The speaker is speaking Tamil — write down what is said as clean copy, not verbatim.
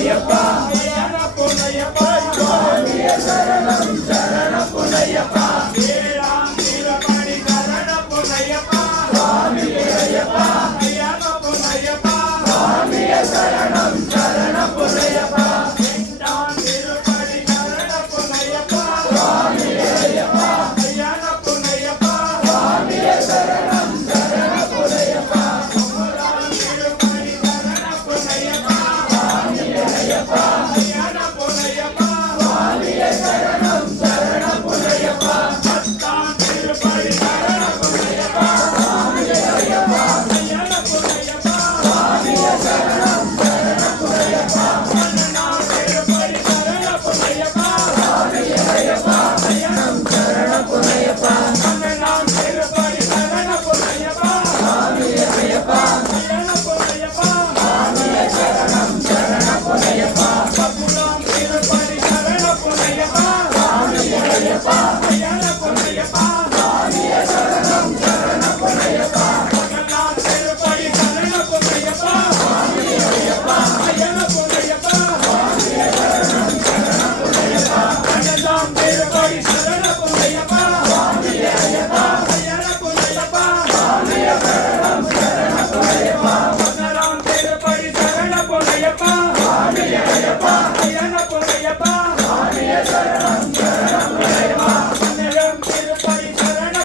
பொன்னையப்பா ஐயன பொன்னையப்பா சுவாமியே சரணம் சரணம் பொன்னையப்பா ஏழாம் திருப்படி சரணம் பொன்னையப்பா சுவாமியே ஐயப்பா ஐயன பொன்னையப்பா சுவாமியே சரணம் சரணம் பொன்னையப்பா எட்டாம் திருப்படி சரணம் பொன்னையப்பா சுவாமியே ஐயப்பா ஐயன பொன்னையப்பா சுவாமியே சரணம் சரணம் பொன்னையப்பா ஒன்பதாம் திருப்படி சரணம் பொன்னையப்பா சுவாமியே ஐயப்பா ஐயன பொன்னையப்பா சுவாமியே சரணம் சரணம் பொன்னையப்பா பத்தாம் திருப்படி சரணம் பொன்னையப்பா சுவாமியே ஐயப்பா ஐயன பொன்னையப்பா சுவாமியே சரணம் சரணம் பொன்னையப்பா பன்னெண்டாம் திருப்படி சரணம் பொன்னையப்பா சுவாமியே ஐயப்பா ஐயனம் சரணம் பொன்னையப்பா பன்னெண்டாம் திருப்படி சரணம் பொன்னையப்பா சுவாமியே ஐயப்பா ஐயன பொன்னையப்பா சுவாமியே சரணம் சரணம் பொன்னையப்பா பதிமூணாம் திருப்படி சரணம் பொன்னையப்பா சுவாமியே ஐயப்பா ஐயன பொன்னையப்பா சுவாமியே சரணம் சரணம் பொன்னையப்பா பதினாலாம் திருப்படி சரணம் பொன்னையப்பா சுவாமியே ஐயப்பா ஐயன பொன்னையப்பா சுவாமியே சரணம் சரணம் பொன்னையப்பா பன்னெண்டாம் திருப்படி